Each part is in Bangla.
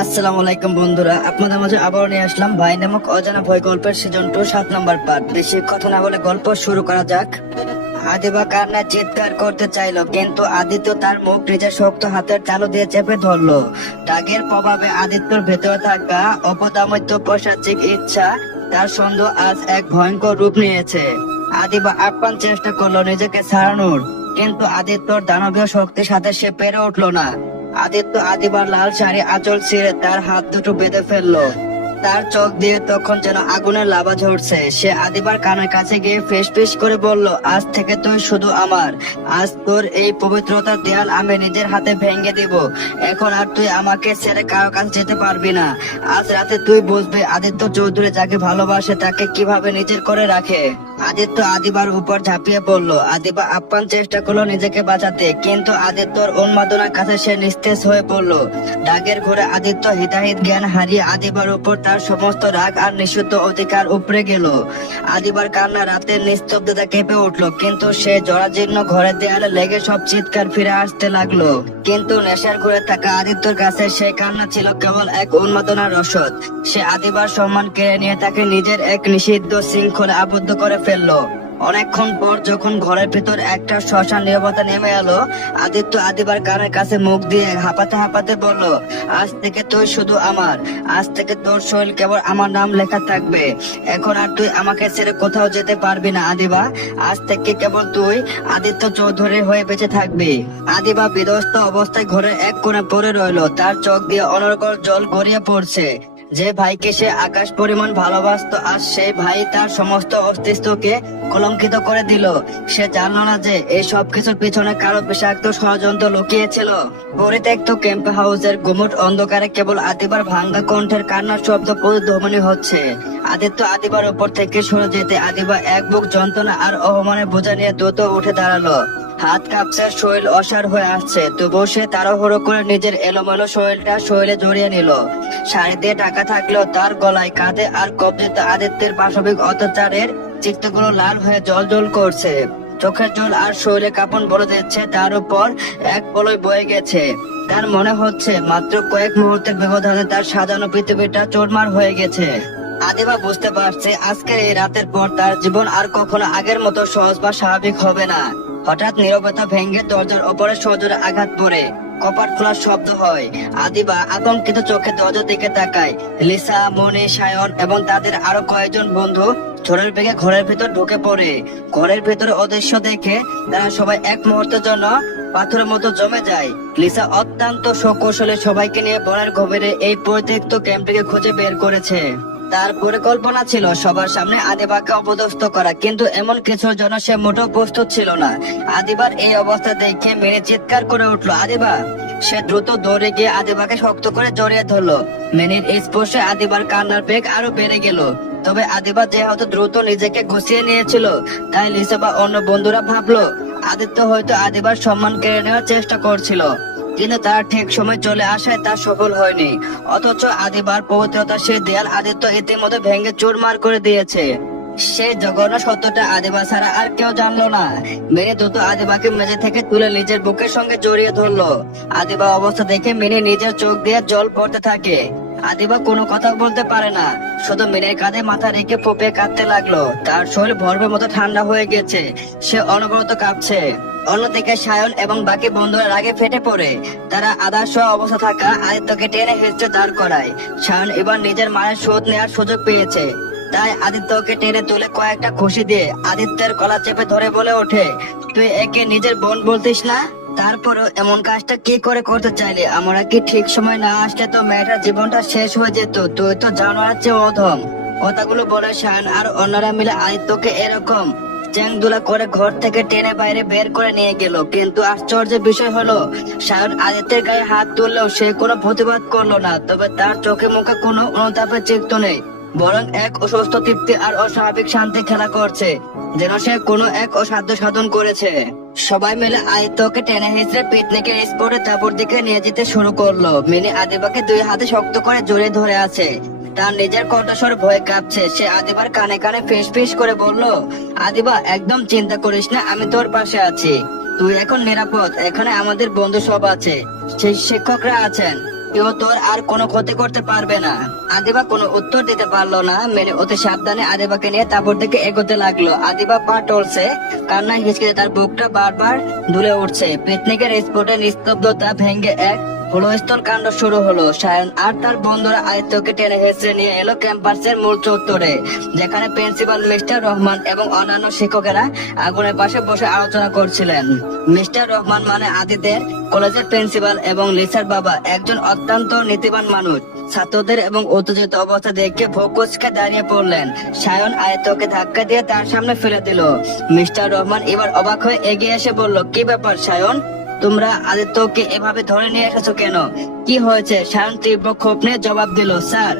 আসসালামু আলাইকুম বন্ধুরা, আপনাদের মাঝে আবারও নিয়ে আসলাম ভাই নামক অজানা ভয় গল্পের সিজন 2 7 নম্বর পার্ট। বেশি কথা না বলে গল্প শুরু করা যাক। আদিবা কান্নায় চিৎকার করতে চাইলো, কিন্তু আদিত্য তার মুখ নিজের শক্ত হাতের তালু দিয়ে চেপে ধরলো। রাগের প্রভাবে আদিত্যর ভেতরে থাকা অপদামত্য পৈশাচিক ইচ্ছা, তার সন্দেহ আজ এক ভয়ঙ্কর রূপ নিয়েছে। আদিবা আপ্রাণ চেষ্টা করলো নিজেকে ছাড়ানোর, কিন্তু আদিত্যর দানবীয় শক্তির সাথে সে পেরে উঠলো না। আদিত্য আদিবার লাল শাড়ি আঁচল ছিঁড়ে তার হাত দুটো বেঁধে ফেললো। তার চোখ দিয়ে তখন যেন আগুনের লাভা ঝরছে। সে আদিবার কানের কাছে গিয়ে ফিস ফিস করে বলল, আজ থেকে তুই শুধু আমার। আজ তোর এই পবিত্রতার দেয়াল আমি নিজের হাতে ভেঙে দিব। এখন আর তুই আমাকে ছেড়ে কারো কাছে যেতে পারবি না। আজ রাতে তুই বুঝবি আদিত্য চৌধুরী যাকে ভালোবাসে তাকে কিভাবে নিজের করে রাখে। আদিত্য আদিবার উপর ঝাঁপিয়ে পড়লো। আদিবা আপ্রাণ চেষ্টা করলো নিজেকে বাঁচাতে, কিন্তু আদিত্যর উন্মাদনার কাছে সে নিস্তেজ হয়ে পড়লো। রাগের ঘোরে আদিত্য হিতাহিত জ্ঞান হারিয়ে আদিবার উপর তার সমস্ত রাগ আর নিষিদ্ধ অধিকার উপড়ে গেল। আদিবার কান্না রাতের নিস্তব্ধতা কেঁপে উঠলো, কিন্তু সে জরাজীর্ণ ঘরের দেয়ালে লেগে সব চিৎকার ফিরে আসতে লাগলো। কিন্তু নেশার ঘুরে থাকা আদিত্যর কাছে সেই কান্না ছিল কেবল এক উন্মাদনার রসদ। সে আদিবার সম্মান কেড়ে নিয়ে তাকে নিজের এক নিষিদ্ধ শৃঙ্খলে আবদ্ধ করে ফেললো। অনেকক্ষণ পর যখন ঘরের ভেতর একটা শ্মশান নীরবতা নেমে এলো, আদিত্য আদিবার কানের কাছে মুখ দিয়ে হাঁপাতে হাঁপাতে বলল, আজ থেকে তুই শুধু আমার। আজ থেকে তোর শরীর কেবল আমার নাম লেখা থাকবে। এখন আর তুই আমাকে ছেড়ে কোথাও যেতে পারবি না আদিবা। আজ থেকে কেবল তুই আদিত্য চৌধুরী হয়ে বেঁচে থাকবি। আদিবা বিধ্বস্ত অবস্থায় ঘরের এক কোণে পড়ে রইলো। তার চোখ দিয়ে অনর্গল জল গড়িয়ে পড়ছে। যে ভাইকে সে আকাশ পরিমাণ ভালোবাসতো, আজ সেই ভাই তার সমস্ত অস্তিত্বকে কলঙ্কিত করে দিল। সে জানলো না যে এই সব কিছুর পিছনে কারো বিষাক্ত ষড়যন্ত্র লুকিয়েছিল। পরিত্যক্ত ক্যাম্প হাউসের গুমুট অন্ধকারে কেবল আদিবার ভাঙ্গা কণ্ঠের কান্নার শব্দ প্রতিধ্বনি হচ্ছে। আদিত্য আদিবার উপর থেকে সরে যেতে আদিবা এক বুক যন্ত্রণা আর অপমানের বোঝা নিয়ে দ্রুত উঠে দাঁড়ালো। হাত কাঁপছে, শরীর অসাড় হয়ে আসছে, তবুও সে তাড়াহুড়ো করে নিজের এলোমেলো শরীরটা শরীরে জড়িয়ে নিল। শাড়ি দিয়ে ঢাকা থাকলেও তার গলায়, কাঁধে আর কবজিতে আদিত্যের পাশবিক অত্যাচারের চিত্তগুলো লাল হয়ে জল জল করছে। চোখের জল আর শরীরে কাঁপন বলে দিচ্ছে, তার উপর এক বলয় বয়ে গেছে। তার মনে হচ্ছে মাত্র কয়েক মুহূর্তের ব্যবধানে তার সাজানো পৃথিবীটা চোরমার হয়ে গেছে। আদিবা বুঝতে পারছে আজকের এই রাতের পর তার জীবন আর কখনো আগের মতো সহজ বা স্বাভাবিক হবে না। হঠাৎ নীরবতা ভেঙে দরজার ওপরে সজোরে আঘাত পড়ে কপাট খোলার শব্দ হয়। আদিবা আতঙ্কিত চোখে দরজার দিকে তাকায়। লিসা, মনি, সায়ন এবং তাদের আরো কয়েকজন বন্ধু ঝড়ের বেগে ঘরের ভিতর ঢুকে পড়ে। ঘরের ভিতরে অদৃশ্য দেখে তারা সবাই এক মুহূর্তের জন্য পাথরের মতো জমে যায়। লিসা অত্যন্ত সুকৌশলে সবাইকে নিয়ে বনের গভীরে এই পরিত্যক্ত ক্যাম্পটিকে খুঁজে বের করেছে। তার পরিকল্পনা ছিল সবার সামনে আদিবাকে অপদস্থ করা, কিন্তু এমন কিছুর জন্য সে মোটেও প্রস্তুত ছিল না। আদিবার এই অবস্থা দেখে মেনে চিৎকার করে উঠলো, আদিবা! সে দ্রুত দৌড়ে গিয়ে আদিবাকে শক্ত করে জড়িয়ে ধরলো। মেনির স্পর্শে আদিবার কান্নার বেগ আরো বেড়ে গেল। তবে আদিবা যেহেতু দ্রুত নিজেকে গুছিয়ে নিয়েছিল, তাই লিসা বা অন্য বন্ধুরা ভাবলো আদিত্য হয়তো আদিবার সম্মান কেড়ে নেওয়ার চেষ্টা করছিল। কিন্তু তার ঠিক সময় চলে আসায় তা সফল হয়নি। অথচ আদিবার পবিত্রতা সে দেয়াল আদিত্য ইতিমধ্যে ভেঙে চুরমার করে দিয়েছে। সেই জঘন্য সত্যটা আদিবা ছাড়া আর কেউ জানলো না। মিনি দ্রুত আদিবাকে মেঝে থেকে তুলে নিজের বুকের সঙ্গে জড়িয়ে ধরলো। আদিবা অবস্থা দেখে মিনি নিজের চোখ দিয়ে জল পড়তে থাকে। আদিবা কোনো কথা বলতে পারে না, শুধু মিনির কাঁধে মাথা রেখে ফুপিয়ে কাঁদতে লাগলো। তার শরীর বরফের মতো ঠান্ডা হয়ে গেছে, সে অনবরত কাঁপছে। অন্যদিকে সায়ন এবং বাকি বন্ধুরা রাগে ফেটে পড়ে। তারা আদর্শ অবস্থা থাকা আদিত্যকে টেনে হেঁচড়ে দাঁড় করায়। সায়ন এবার নিজের মায়ের শোধ নেওয়ার সুযোগ পেয়েছে, তাই আদিত্যকে টেনে তুলে কয়েকটা খুশি দিয়ে আদিত্যের গলা চেপে ধরে বলে ওঠে, তুই একে নিজের বোন বলতিস না? তারপরেও এমন কাজটা কি করে করতে চাইলে? আমরা কি ঠিক সময় না আসলে তো মেয়েটার জীবনটা শেষ হয়ে যেত। তুই তো জানোয়ার চেয়ে অধম। কথাগুলো বলে সায়ন আর অন্যরা মিলে আদিত্যকে এরকম চ্যাংদুলা করে ঘর থেকে টেনে বাইরে বের করে নিয়ে গেল। কিন্তু আশ্চর্যের বিষয় হলো, সায়ন আদিত্যের গায়ে হাত তুললেও সে কোনো প্রতিবাদ করলো না। তবে তার চোখে মুখে কোনো অনুতাপের চিহ্ন নেই, বরং এক অসুস্থ তৃপ্তি আর অস্বাভাবিক শান্তি খেলা করছে, যেন সে কোনো এক অসাধ্য সাধন করেছে। সবাই মিলে আদিত্যকে টেনে হিঁচড়ে পিকনিকের স্পটে তাঁবুর দিকে নিয়ে যেতে শুরু করলো। মিনি আদিবাকে দুই হাতে শক্ত করে জড়িয়ে ধরে আছে। তার নিজের কণ্ঠস্বর ভয়ে কাঁপছে। সে আদিবার কানে কানে ফিস ফিস করে বলল, আদিবা, একদম চিন্তা করিস না, আমি তোর পাশে আছি। তুই এখন নিরাপদ। এখানে আমাদের বন্ধু সব আছে, সেই শিক্ষকরা আছেন। কেউ তোর আর কোনো ক্ষতি করতে পারবে না। আদিবা কোনো উত্তর দিতে পারলো না। মেনে অতি সাবধানে আদিবাকে নিয়ে তারপর দিকে এগোতে লাগলো। আদিবা পা টলছে, কান্নায় হিচকেতে তার বুকটা বারবার দুলে উঠছে। পিকনিকের স্পটে নিস্তব্ধতা ভেঙে এক হুলস্থল কাণ্ড শুরু হলো। সায়ন আর তার বন্ধুরা আদিত্যকে টেনে হেঁচড়ে নিয়ে এলো ক্যাম্পাসের মূল চত্বরে, যেখানে প্রিন্সিপাল মিস্টার রহমান এবং অন্যান্য শিক্ষকেরা আগুনের পাশে বসে আলোচনা করছিলেন। মিস্টার রহমান মানে আদিতের কলেজের প্রিন্সিপাল এবং লিসার বাবা, একজন অত্যন্ত নীতিবান মানুষ। ছাত্রদের এবং উত্তেজিত অবস্থা দেখে ভোকুচকে দাঁড়িয়ে পড়লেন। সায়ন আদিত্যকে ধাক্কা দিয়ে তার সামনে ফেলে দিল। মিস্টার রহমান এবার অবাক হয়ে এগিয়ে এসে বলল, কি ব্যাপার সায়ন, তোমরা আদিত্যকে এভাবে ধরে নিয়ে এসেছো কেন? কি হয়েছে? সায়ন তীব্র ক্ষোভ নিয়ে জবাব দিল, স্যার,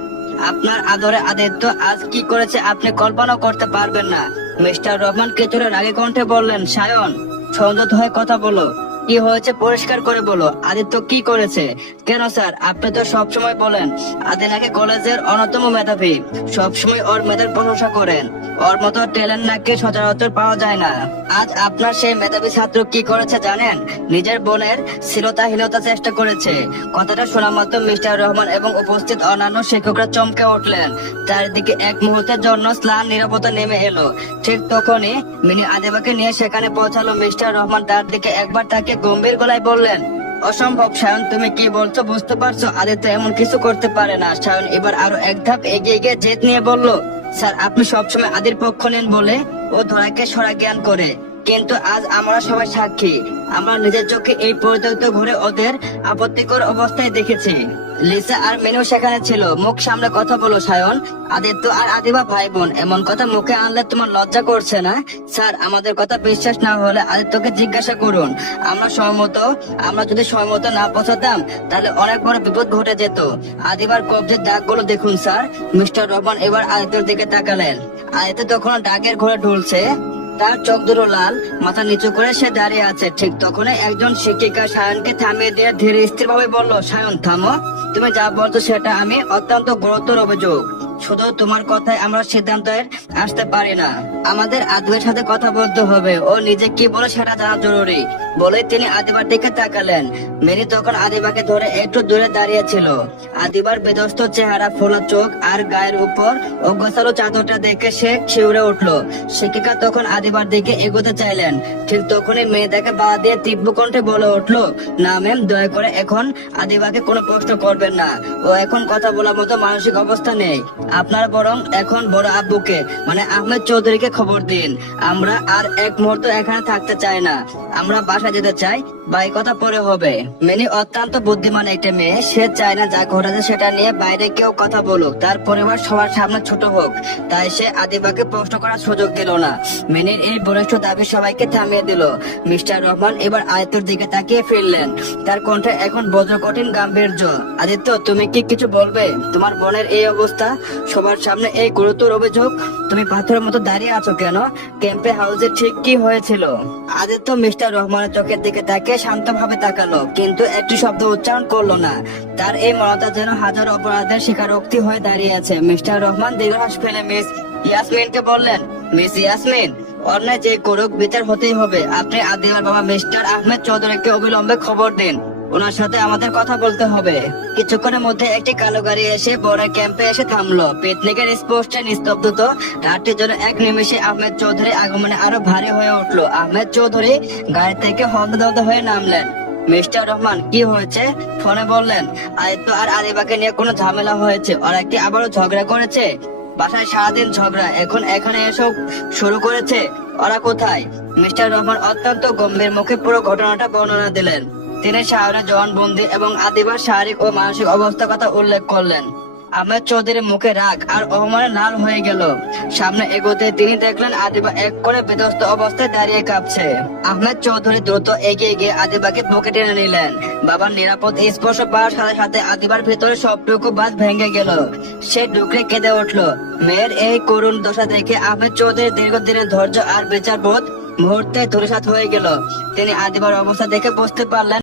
আপনার আদরে আদিত্য আজ কি করেছে আপনি কল্পনা করতে পারবেন না। মিস্টার রহমান কিছুটা রাগে কণ্ঠে বললেন, সায়ন, সংযত হয়ে কথা বলো। কি হয়েছে পরিষ্কার করে বলো। আদিত্য কি করেছে? কেন স্যার, আপনি তো সবসময় বলেন আদি নাকি কলেজের অন্যতম মেধাবী, সবসময় ওর মেধার প্রশংসা করেন। ওর মতো ট্যালেন্ট নাকি সচরাচর পাওয়া যায় না। আজ আপনার সেই মেধাবী ছাত্র কি করেছে জানেন? নিজের বোনের শ্লীলতাহীনতা চেষ্টা করেছে। কথাটা শোনা মাত্র মিস্টার রহমান এবং উপস্থিত অন্যান্য শিক্ষকরা চমকে উঠলেন। চারিদিকে এক মুহূর্তের জন্য স্লান নীরবতা নেমে এলো। ঠিক তখনই মিনি আদিবাকে নিয়ে সেখানে পৌঁছালো। মিস্টার রহমান তার দিকে একবার তাকে গম্ভীর গলায় বললেন, অসম্ভব সায়ন, তুমি কি বলছো বুঝতে পারছো? আদিত্য এমন কিছু করতে পারে না। সায়ন এবার আরো এক ধাপ এগিয়ে গিয়ে জেদ নিয়ে বলল, স্যার, আপনি সবসময় আদির পক্ষ নেন বলে ও ধরাকে সরা জ্ঞান করে, কিন্তু আজ আমরা সবাই সাক্ষী। আমরা নিজের চোখে এই পরিত্যক্ত ঘুরে ওদের আপত্তিকর অবস্থায় দেখেছি। লিসা আর মেনু সেখানে ছিল। মুখ সামনে কথা বলো সায়ন, আদিত্য আর আদিবা ভাই বোন, এমন কথা মুখে আনলে তোমার লজ্জা করছে না? স্যার, আমাদের কথা বিশ্বাস না হলে আদিত্যকে জিজ্ঞাসা করুন। আমরা যদি সময় মতো না পৌঁছাতাম তাহলে অনেক বড় বিপদ ঘটে যেত। আদিবার কবজের দাগগুলো দেখুন স্যার। মিস্টার রহমান এবার আদিত্যের দিকে তাকালেন। আদিত্য তখন ডাকের ঘরে ঢুলছে, তার চোখ দুটো লাল, মাথা নিচু করে সে দাঁড়িয়ে আছে। ঠিক তখনই একজন শিক্ষিকা সায়নকে থামিয়ে দিয়ে ধীরে স্থির ভাবে বলল, সায়ন থামো, তুমি যা বলছো সেটা আমি অত্যন্ত গুরুতর অভিযোগ। শুধু তোমার কথায় আমরা সিদ্ধান্তে আসতে পারি না, আমাদের আদিবার সাথে কথা বলতে হবে। ও নিজে কি বলে সেটা জানা জরুরি। বলে তিনি আদিবার দিকে তাকালেন। মেরি তখন আদিবাকে ধরে একটু দূরে দাঁড়িয়ে ছিল। আদিবার বেদস্ত চেহারা, ফোলা চোখ আর গায়ের উপর অগোছালো চাদরটা দেখে সে শিউরে উঠলো। শিক্ষিকা তখন আদিবার দিকে এগোতে চাইলেন। ঠিক তখনই মেয়েটাকে বাধা দিয়ে তীব্র কণ্ঠে বলে উঠলো, না ম্যাম, দয়া করে এখন আদিবাকে কোনো প্রশ্ন করবেন না। ও এখন কথা বলার মতো মানসিক অবস্থা নেই। আপনার বরং এখন বড় আব্বুকে মানে আহমেদ চৌধুরীকে খবর দিন। আমরা আর এক মুহূর্ত এখানে থাকতে চাই না, আমরা বাসা যেতে চাই। ভাই, কথা পরে হবে। মিনি অত্যন্ত বুদ্ধিমান একটা মেয়ে। সে চায় না যা ঘটেছে সেটা নিয়ে বাইরে কেউ কথা বলুক, তার পরিবার সবার সামনে ছোট হোক। তাই সে আদিবাকে প্রশ্ন করার সুযোগ দিল না। মিনির এই বলিষ্ঠ দাবি সবাইকে থামিয়ে দিল। মিস্টার রহমান এবার আদিত্যর দিকে তাকিয়ে ফিরলেন। তার কণ্ঠে এখন বজ্রকঠিন গাম্ভীর্য। আদিত্য, তুমি কি কিছু বলবে? তোমার বোনের এই অবস্থা, সবার সামনে এই গুরুতর অভিযোগ, তুমি পাথরের মতো দাঁড়িয়ে আছো কেন? ক্যাম্পে হাউসে ঠিক কি হয়েছিল? আদিত্য মিস্টার রহমানের চোখের দিকে তাকিয়ে শান্তভাবে তাকালো, কিন্তু একটি শব্দ উচ্চারণ করলো না। তার এই মনতা যেন হাজার অপরাধের স্বীকারোক্তি হয়ে দাঁড়িয়ে আছে। মিস্টার রহমান দীর্ঘশ্বাস ফেলে মিস ইয়াসমিনকে বললেন, মিস ইয়াসমিন, অন্যায় যে করুক বিচার হতেই হবে। আপনি আদিবার বাবা মিস্টার আহমেদ চৌধুরীকে অবিলম্বে খবর দিন, ওনার সাথে আমাদের কথা বলতে হবে। কিছুক্ষণের মধ্যে একটি কালো গাড়ি এসে বড় ক্যাম্পে এসে থামলো। পিকনিকের স্পষ্টে নিস্তব্ধত রাতটির জন্য এক নিমেষে আহমেদ চৌধুরী আগমনে আরো ভারী হয়ে উঠলো। আহমেদ চৌধুরী গাড়ি থেকে হন্তদন্ত হয়ে নামলেন। মিস্টার রহমান, কি হয়েছে? ফোনে বললেন আদিত্য আর আদিবাকে নিয়ে কোনো ঝামেলা হয়েছে। ওরা কি আবারও ঝগড়া করেছে? বাসায় সারাদিন ঝগড়া, এখন এখানে এসব শুরু করেছে। ওরা কোথায়? মিস্টার রহমান অত্যন্ত গম্ভীর মুখে পুরো ঘটনাটা বর্ণনা দিলেন। তিনি সায়নের জবানবন্দি এবং আদিবার শারীরিক ও মানসিক অবস্থার কথা উল্লেখ করলেন। আহমেদ চৌধুরীর মুখে রাগ আর অপমানে লাল হয়ে গেল। সামনে এগোতে তিনি দেখলেন আদিবা এক করে বিধ্বস্ত অবস্থায় দাঁড়িয়ে কাঁপছে। আহমেদ চৌধুরী দ্রুত এগিয়ে গিয়ে আদিবাকে বুকে টেনে নিলেন। বাবার নিরাপদ স্পর্শ পাওয়ার সাথে সাথে আদিবার ভিতরে সবটুকু বাঁধ ভেঙে গেল। সে ডুকরে কেঁদে উঠল। মেয়ের এই করুণ দশা দেখে আহমেদ চৌধুরীর দীর্ঘদিনের ধৈর্য আর বিচার বোধ মুহূর্তে ধূলিসাৎ হয়ে গেল। তিনি আদিবার অবস্থা দেখে বুঝতে পারলেন